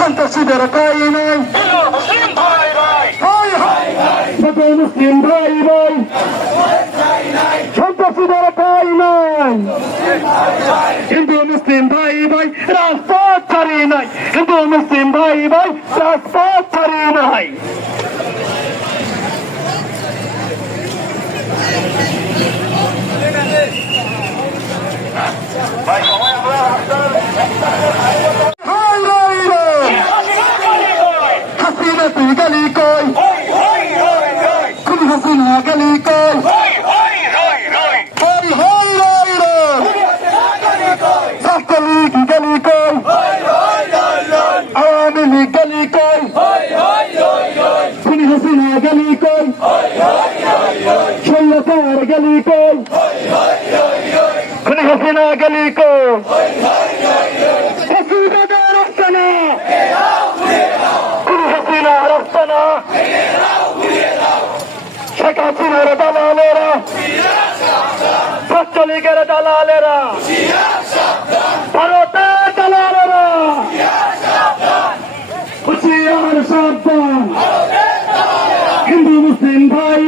সন্ত্রাসীদের ঠাই নাই, সকল মুসলিম ভাই ভাই, সন্ত্রাসীদের ঠাই নাই, হিন্দু মুসলিম ভাই ভাই রাজপথ ছাড়ি নাই, হিন্দু মুসলিম ভাই ভাই রাজপথ ছাড়ি নাই। হাসিনা তুই গেলি কই, খুনি হাসিনা গেলি কই, ছাত্রলীগ গেলি কই, আওয়ামী লীগ গেলি কই, খুনি হাসিনা গেলি কই, শৈলচার গেলি কই, খুনি হাসিনা গেলি কই, হাসিনাদের আস্তানা, খুনি হাসিনার আস্তানা, শেখ হাসিনার দালালেরা, ছাত্রলীগের দালালেরা, ভারতের দালালেরা, হুঁশিয়ার সাবধান, হিন্দু মুসলিম ভাই